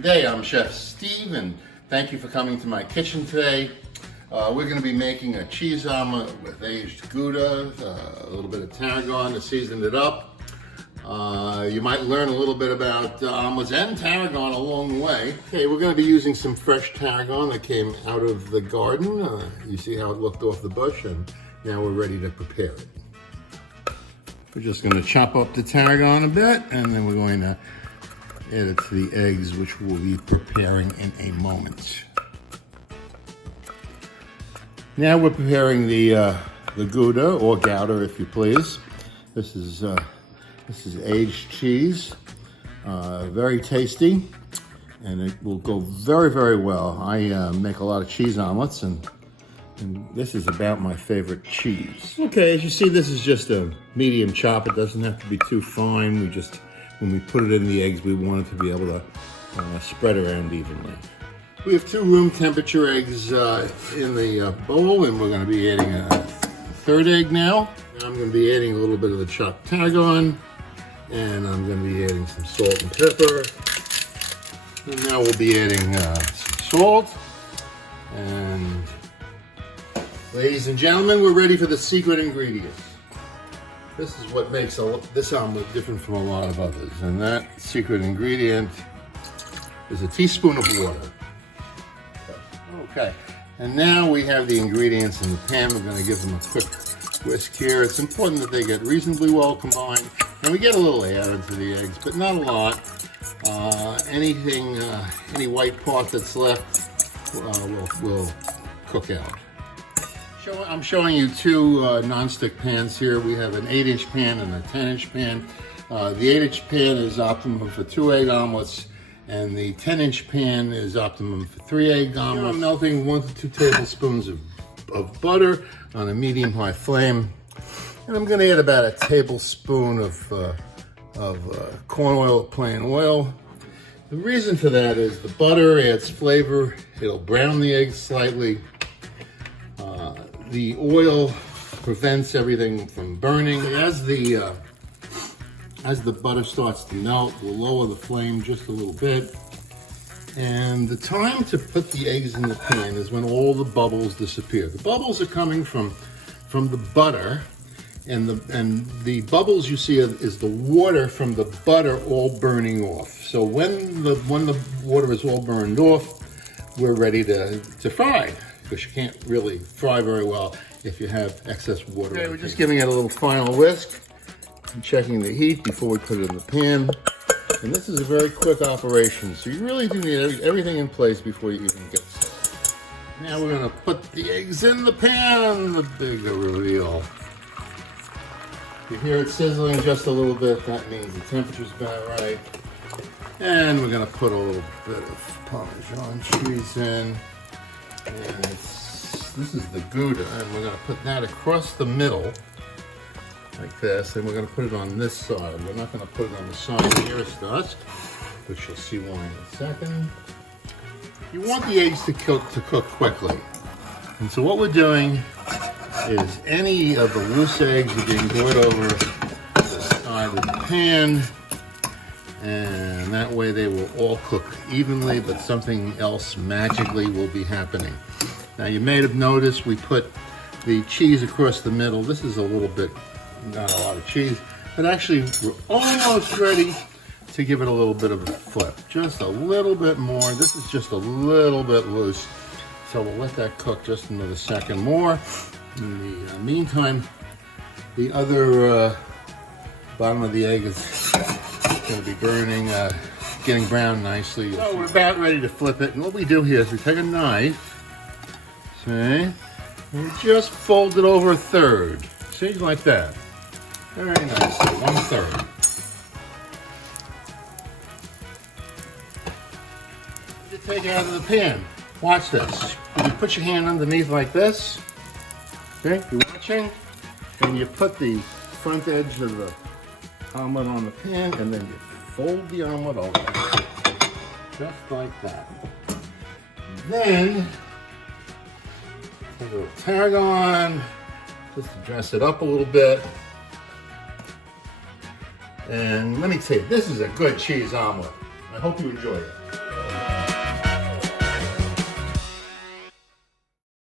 Good day, I'm Chef Steve, and thank you for coming to my kitchen today. We're going to be making a cheese omelet with aged Gouda, a little bit of tarragon to season it up. You might learn a little bit about omelets and tarragon along the way. Okay, we're going to be using some fresh tarragon that came out of the garden. You see how it looked off the bush, and now we're ready to prepare it. We're just going to chop up the tarragon a bit, and then we're going to add it to the eggs, which we'll be preparing in a moment. Now we're preparing the Gouda, or Gouda if you please. This is aged cheese, very tasty, and it will go very, very well. I make a lot of cheese omelets, and this is about my favorite cheese. Okay, as you see, this is just a medium chop. It doesn't have to be too fine. When we put it in the eggs, we want it to be able to spread around evenly. We have 2 room temperature eggs in the bowl, and we're going to be adding a third egg now. I'm going to be adding a little bit of the chopped tarragon, and I'm going to be adding some salt and pepper. And now we'll be adding some salt. And ladies and gentlemen, we're ready for the secret ingredients. This is what makes this omelet different from a lot of others, and that secret ingredient is a teaspoon of water. Okay, and now we have the ingredients in the pan. We're going to give them a quick whisk here. It's important that they get reasonably well combined, and we get a little air into the eggs, but not a lot. Any white part that's left, we'll cook out. I'm showing you 2 non-stick pans here. We have an 8-inch pan and a 10-inch pan. The 8-inch pan is optimum for 2 egg omelets, and the 10-inch pan is optimum for 3 egg omelets. Here I'm melting 1 to 2 tablespoons of butter on a medium-high flame, and I'm going to add about a tablespoon of corn oil, plain oil. The reason for that is the butter adds flavor. It'll brown the eggs slightly. The oil prevents everything from burning. As the butter starts to melt, we'll lower the flame just a little bit. And the time to put the eggs in the pan is when all the bubbles disappear. The bubbles are coming from the butter, and the bubbles you see is the water from the butter all burning off. So when the water is all burned off, we're ready to fry, because you can't really fry very well if you have excess water. Okay, we're just giving it a little final whisk and checking the heat before we put it in the pan. And this is a very quick operation, so you really do need everything in place before you even get started. Now we're going to put the eggs in the pan, the big reveal. You hear it sizzling just a little bit, that means the temperature's about right. And we're going to put a little bit of Parmesan cheese in. And this is the Gouda, and we're going to put that across the middle like this, and we're going to put it on this side. We're not going to put it on the side nearest us, which you'll see why in a second. You want the eggs to cook quickly, and so what we're doing is any of the loose eggs are being poured over the side of the pan, and that way they will all cook evenly, but something else magically will be happening. Now you may have noticed we put the cheese across the middle. This is a little bit, not a lot of cheese, but actually we're almost ready to give it a little bit of a flip. Just a little bit more. This is just a little bit loose, so we'll let that cook just another second more. In the meantime, the other bottom of the egg is going to be burning, getting brown nicely. So we're about ready to flip it, and what we do here is we take a knife, see, and we just fold it over a third. See, like that. Very nicely, 1/3. You take it out of the pan. Watch this. You put your hand underneath like this. Okay, you're watching, and you put the front edge of the omelet on the pan, and then you fold the omelet over, just like that. And then take a little tarragon, just to dress it up a little bit. And let me tell you, this is a good cheese omelet. I hope you enjoy it.